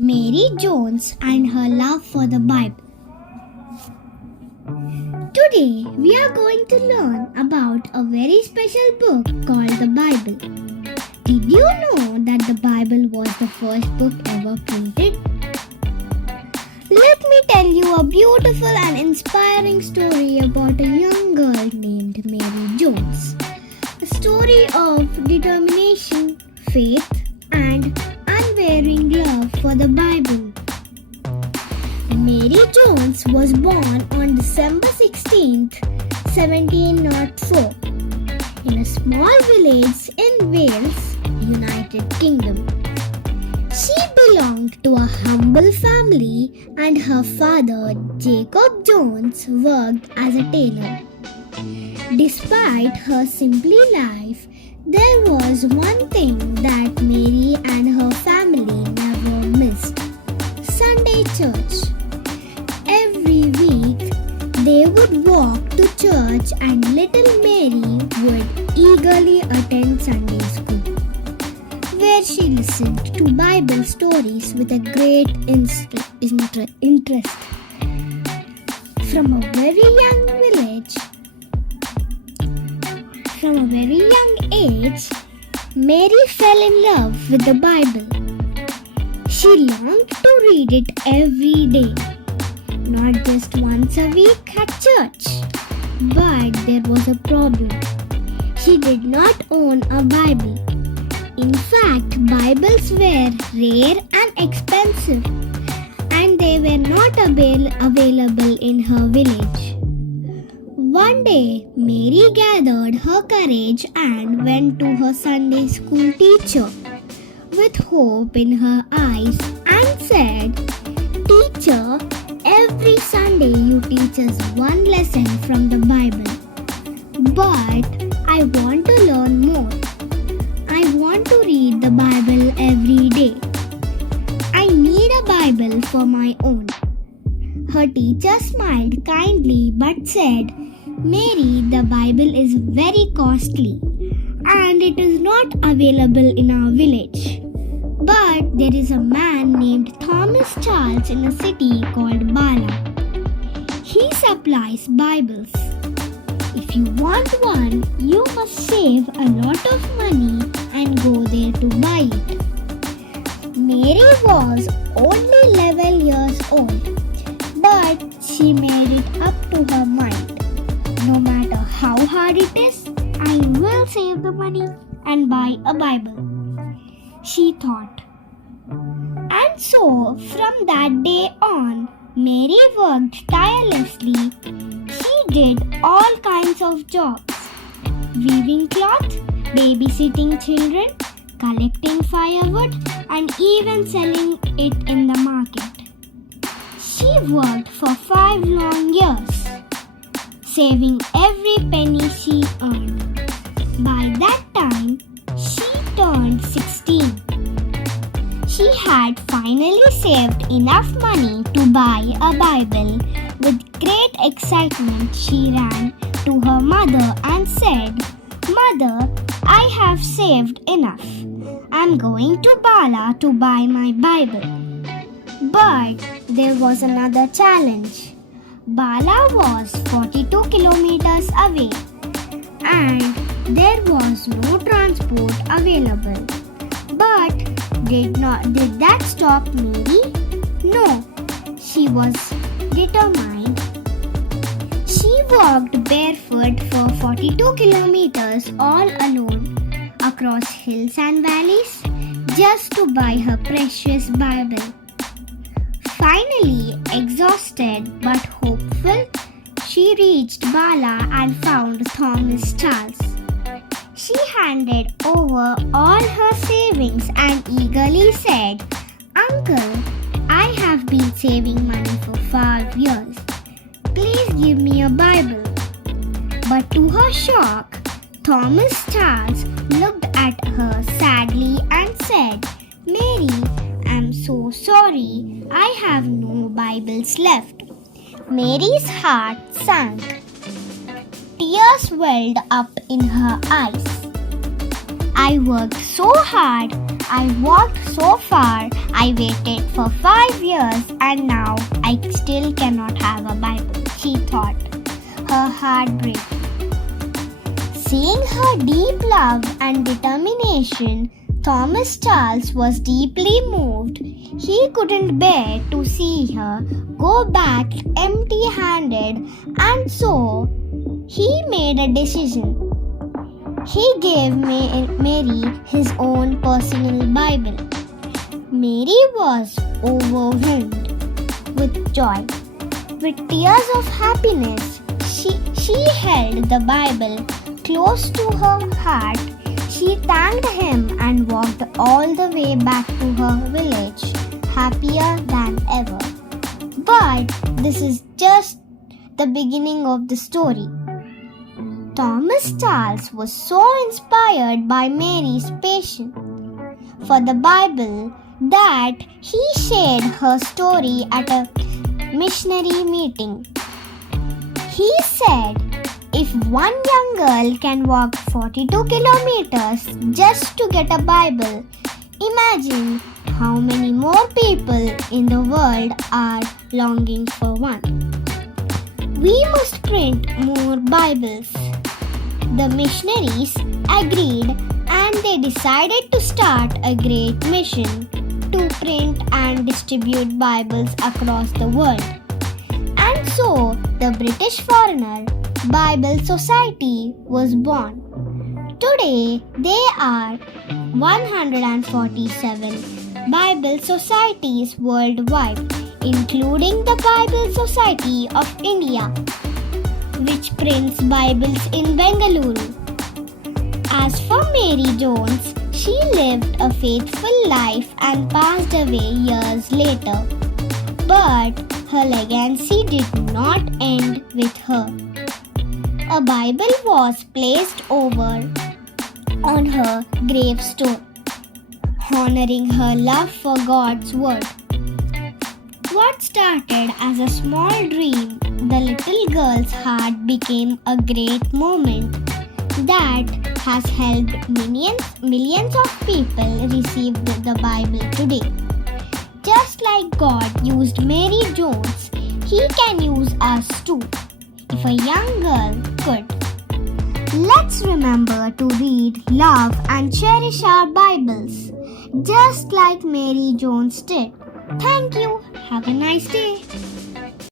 Mary Jones and her love for the Bible. Today we are going to learn about a very special book called the Bible. Did you know that the Bible was the first book ever printed? Let me tell you a beautiful and inspiring story about a young girl named Mary Jones. A story of determination, faith, and unwavering love for the Bible. Mary Jones was born on December 16, 1704, in a small village in Wales, United Kingdom. She belonged to a humble family and her father, Jacob Jones, worked as a tailor. Despite her simple life, there was one thing that Mary and her family never missed: Sunday church. Every week, they would walk to church and little Mary would eagerly attend Sunday school, where she listened to Bible stories with a great interest. From a very young age, Mary fell in love with the Bible. She longed to read it every day, not just once a week at church. But there was a problem. She did not own a Bible. In fact, Bibles were rare and expensive, and they were not available in her village. One day, Mary gathered her courage and went to her Sunday school teacher with hope in her eyes and said, "Teacher, every Sunday you teach us one lesson from the Bible. But I want to learn more. I want to read the Bible every day. I need a Bible for my own." Her teacher smiled kindly but said, "Mary, the Bible is very costly and it is not available in our village. But there is a man named Thomas Charles in a city called Bala. He supplies Bibles. If you want one, you must save a lot of money and go there to buy it." Mary was only 11 years old, but she made it up to her mind. No matter how hard it is, I will save the money and buy a Bible, she thought. And so, from that day on, Mary worked tirelessly. She did all kinds of jobs: weaving cloth, babysitting children, collecting firewood, and even selling it in the market. She worked for 5 long years, saving every penny she earned. By that time, she turned 16. She had finally saved enough money to buy a Bible. With great excitement, she ran to her mother and said, "Mother, I have saved enough. I'm going to Bala to buy my Bible." But there was another challenge. Bala was 42 kilometers away and there was no transport available. But did that stop Mary? No, she was determined. She walked barefoot for 42 kilometers all alone across hills and valleys just to buy her precious Bible. Finally, exhausted but hopeful, she reached Bala and found Thomas Charles. She handed over all her savings and eagerly said, "Uncle, I have been saving money for 5 years. Please give me a Bible." But to her shock, Thomas Charles looked at her sadly and said, "Mary, I'm so sorry. I have no Bibles left." Mary's heart sank. Tears welled up in her eyes. I worked so hard. I walked so far. I waited for 5 years and now I still cannot have a Bible, she thought, her heart break. Seeing her deep love and determination, Thomas Charles was deeply moved. He couldn't bear to see her go back empty-handed, and so he made a decision. He gave Mary his own personal Bible. Mary was overwhelmed with joy. With tears of happiness, she held the Bible close to her heart. She thanked him and walked all the way back to her village, happier than ever. But this is just the beginning of the story. Thomas Charles was so inspired by Mary's passion for the Bible that he shared her story at a missionary meeting. He said, "If one young girl can walk 42 kilometers just to get a Bible, imagine how many more people in the world are longing for one. We must print more Bibles." The missionaries agreed and they decided to start a great mission to print and distribute Bibles across the world. And so the British Foreigner Bible Society was born. Today there are 147 Bible societies worldwide, including the Bible Society of India, which prints Bibles in Bengaluru. As for Mary Jones, she lived a faithful life and passed away years later. But her legacy did not end with her. A Bible was placed over on her gravestone, honoring her love for God's Word. What started as a small dream, the little girl's heart became a great moment that has helped millions of people receive the Bible today. Just like God used Mary Jones, He can use us too, if a young girl could. Let's remember to read, love, and cherish our Bibles, just like Mary Jones did. Thank you. Have a nice day.